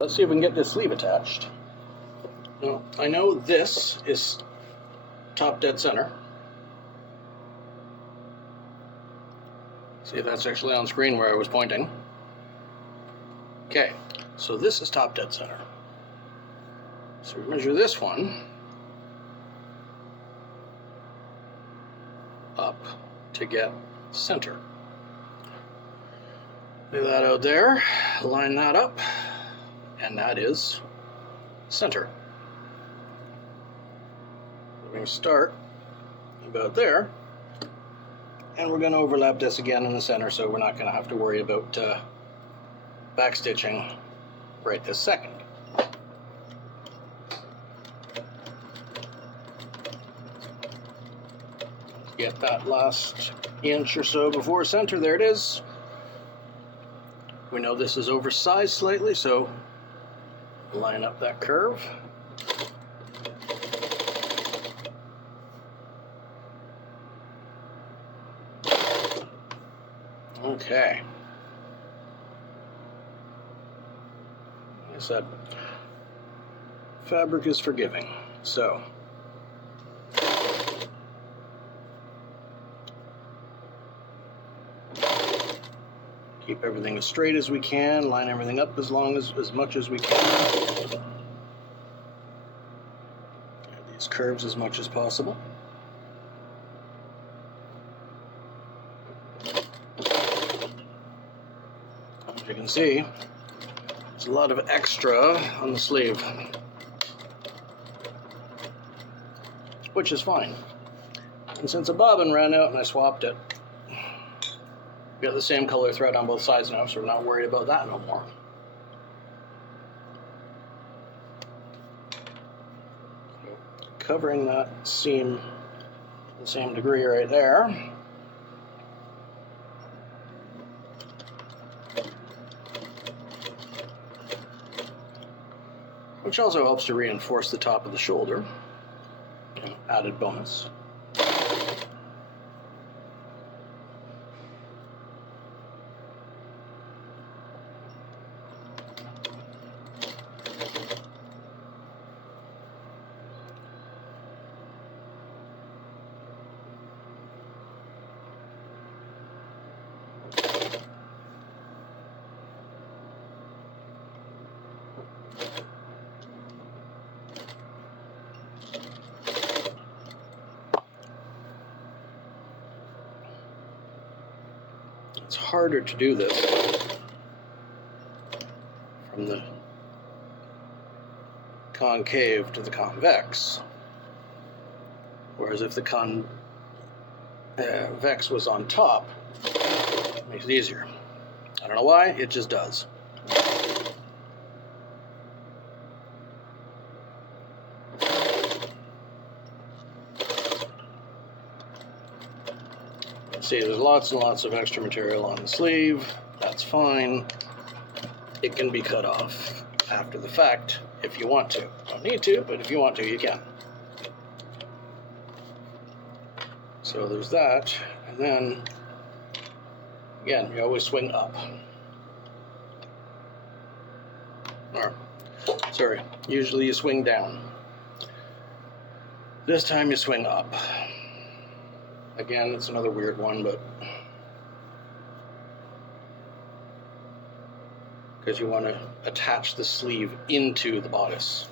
Let's see if we can get this sleeve attached. Now, I know this is top dead center. See if that's actually on screen where I was pointing. Okay, so this is top dead center. So we measure this one up to get center. Lay that out there, line that up, and that is center. We're going to start about there, and we're going to overlap this again in the center, so we're not going to have to worry about backstitching right this second. Get that last inch or so before center. There it is. We know this is oversized slightly, so line up that curve. Okay. Like I said, fabric is forgiving, so keep everything as straight as we can, line everything up as much as we can. Add these curves as much as possible. As you can see, there's a lot of extra on the sleeve, which is fine. And since a bobbin ran out and I swapped it, we got the same color thread on both sides now, so we're not worried about that no more. Covering that seam to the same degree right there. Which also helps to reinforce the top of the shoulder. Added bonus. It's harder to do this from the concave to the convex, whereas if the convex was on top, it makes it easier. I don't know why, it just does. See, there's lots and lots of extra material on the sleeve. That's fine. It can be cut off after the fact if you want to. You don't need to, but if you want to, you can. So there's that. And then, again, you always swing up. Or, sorry, usually you swing down. This time you swing up. Again, it's another weird one, but because you want to attach the sleeve into the bodice.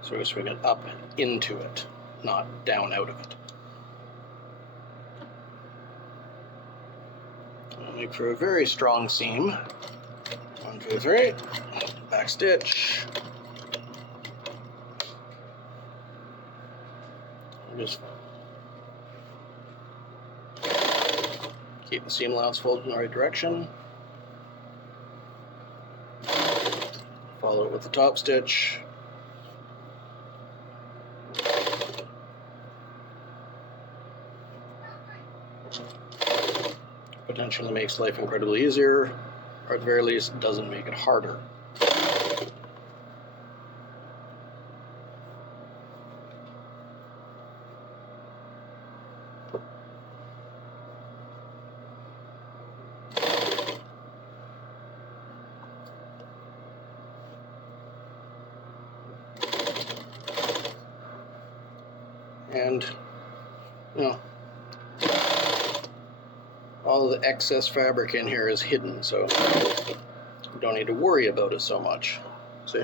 So we swing it up into it, not down out of it. I'll make for a very strong seam. 1, 2, 3, back stitch. Just keep the seam allowance folded in the right direction. Follow it with the top stitch. Potentially makes life incredibly easier, or at the very least, doesn't make it harder. and you know, all the excess fabric in here is hidden, so you don't need to worry about it so much. See?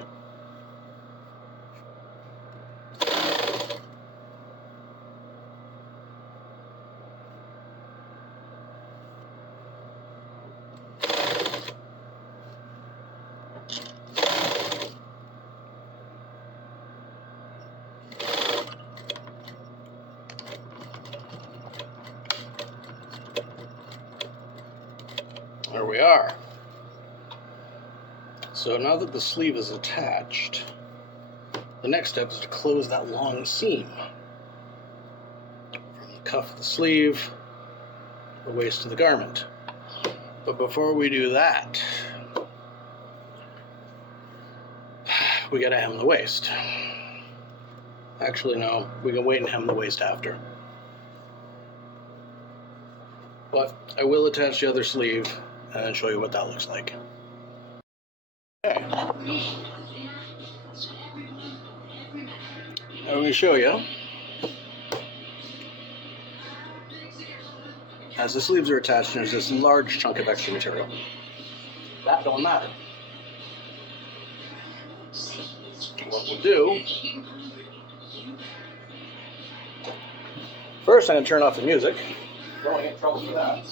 There we are. So now that the sleeve is attached, the next step is to close that long seam from the cuff of the sleeve, the waist of the garment. But before we do that, we gotta hem the waist. Actually, no, we can wait and hem the waist after. But I will attach the other sleeve and show you what that looks like. Okay. Now let me show you. As the sleeves are attached, there's this large chunk of extra material. That don't matter. What we'll do, first I'm going to turn off the music. Don't want to get in trouble for that.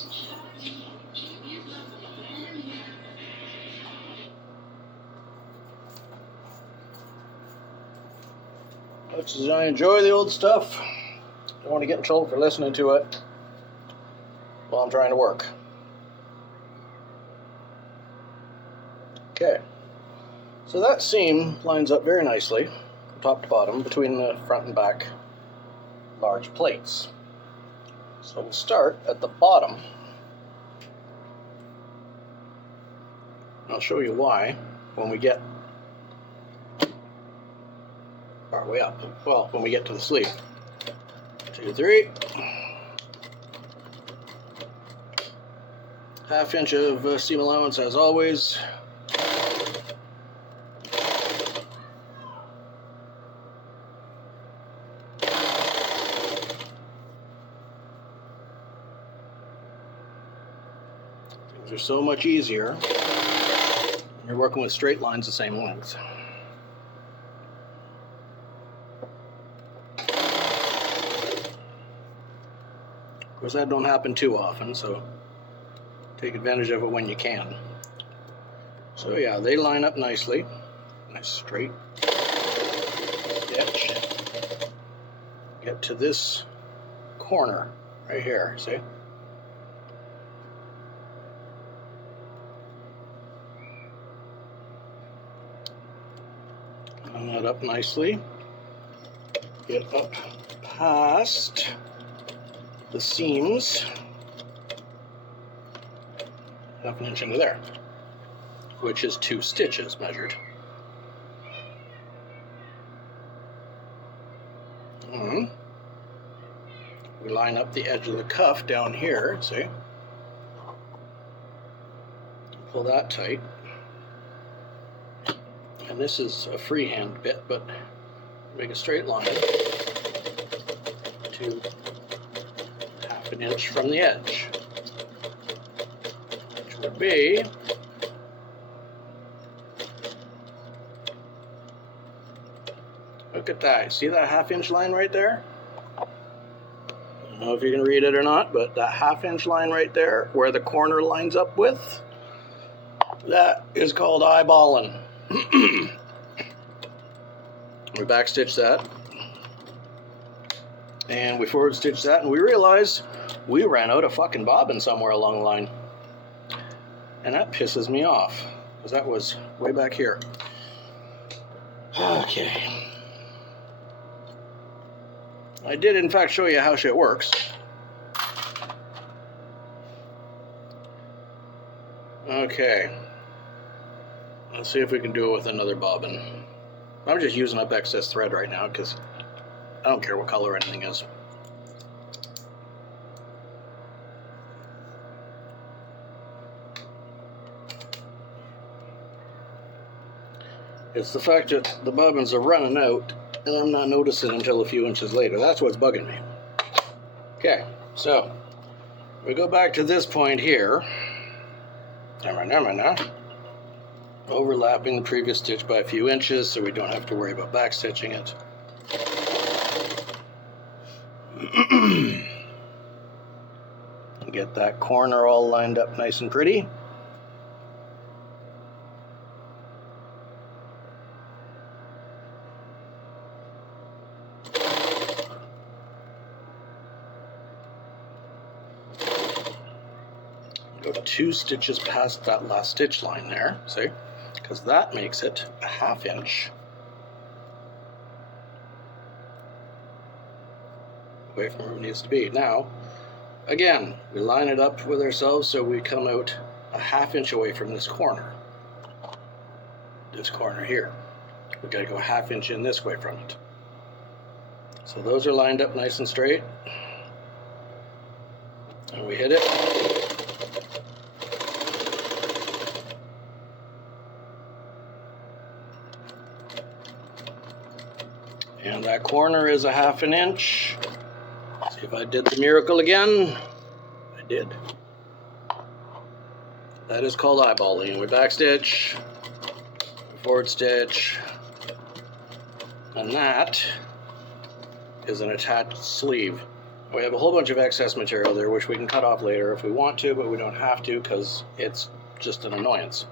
Much as I enjoy the old stuff, don't want to get in trouble for listening to it while I'm trying to work. Okay, so that seam lines up very nicely, from top to bottom, between the front and back large plates. So we'll start at the bottom. I'll show you why when we get our way up. Well, when we get to the sleeve. 2, 3. ½ inch of seam allowance as always. Things are so much easier when you're working with straight lines the same length. Of course, that don't happen too often, so take advantage of it when you can. So yeah, they line up nicely. Nice straight stitch. Get to this corner right here, see? Line that up nicely. Get up past the seams, ½ inch into there, which is 2 stitches measured. We line up the edge of the cuff down here, see? Pull that tight. And this is a freehand bit, but make a straight line to ½ inch from the edge, which would be look at that. See that ½ inch line right there? I don't know if you can read it or not, but that ½ inch line right there, where the corner lines up with, that is called eyeballing. We backstitch that, and we forward stitch that, and we realize we ran out of fucking bobbin somewhere along the line, and that pisses me off because that was way back here. Okay, I did in fact show you how shit works. Okay, let's see if we can do it with another bobbin. I'm just using up excess thread right now because I don't care what color anything is. It's the fact that the bobbins are running out and I'm not noticing until a few inches later. That's what's bugging me. Okay, so we go back to this point here. Now. Overlapping the previous stitch by a few inches so we don't have to worry about back stitching it. Get that corner all lined up nice and pretty. Go 2 stitches past that last stitch line there, see? Because that makes it a 1/2 inch away from where it needs to be. Now, again, we line it up with ourselves so we come out a 1/2 inch away from this corner. This corner here. We gotta go a 1/2 inch in this way from it. So those are lined up nice and straight. And we hit it. And that corner is a 1/2 inch. See if I did the miracle again. I did. That is called eyeballing. We backstitch, forward stitch, and that is an attached sleeve. We have a whole bunch of excess material there which we can cut off later if we want to, but we don't have to because it's just an annoyance.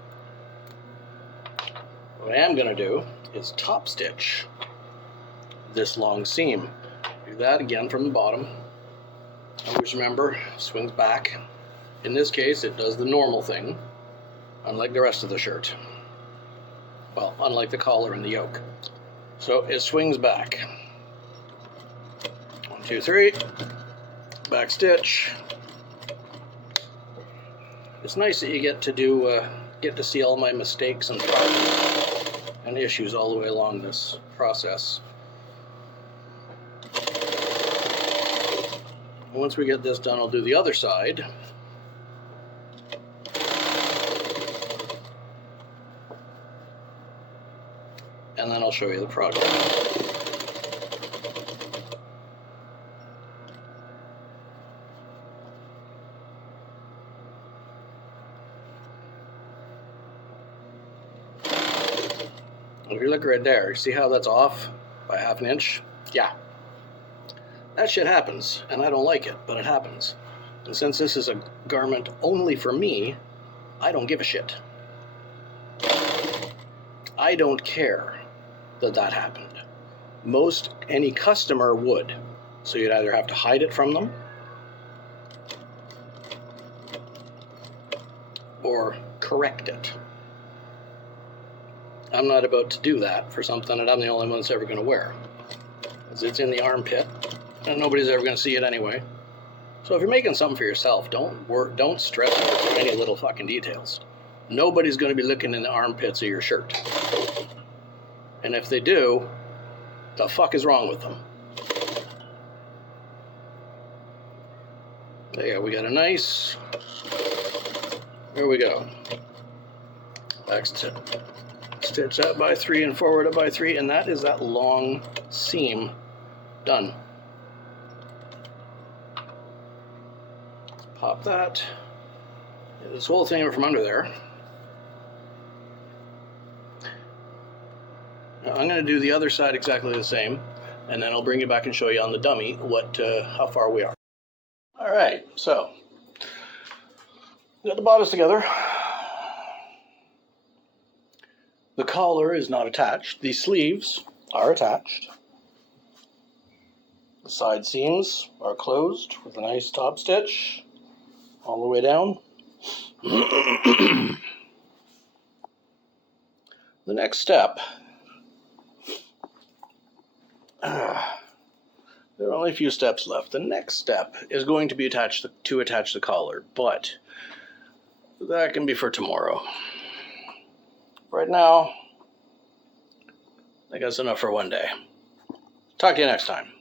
What I am going to do is top stitch this long seam. Do that again from the bottom. Always remember, swings back. In this case, it does the normal thing, unlike the rest of the shirt. Well, unlike the collar and the yoke. So it swings back. 1, 2, 3. Back stitch. It's nice that you get to see all my mistakes and problems and issues all the way along this process. Once we get this done, I'll do the other side. And then I'll show you the product. If you look right there, see how that's off by 1/2 inch? Yeah. That shit happens, and I don't like it, but it happens. And since this is a garment only for me, I don't give a shit. I don't care that that happened. Any customer would. So you'd either have to hide it from them or correct it. I'm not about to do that for something that I'm the only one that's ever going to wear. Because it's in the armpit, and nobody's ever going to see it anyway. So if you're making something for yourself, don't stress over any little fucking details. Nobody's going to be looking in the armpits of your shirt. And if they do, the fuck is wrong with them? Yeah, we got a nice, there we go. Back stitch that by 3 and forward it by 3, and that is that long seam done. Let's pop that. Get this whole thing from under there. Now I'm going to do the other side exactly the same, and then I'll bring you back and show you on the dummy how far we are. All right, so got the bodice together. The collar is not attached. The sleeves are attached. The side seams are closed with a nice top stitch all the way down. The next step, there are only a few steps left. The next step is going to be attach the collar, but that can be for tomorrow. Right now, I think that's enough for one day. Talk to you next time.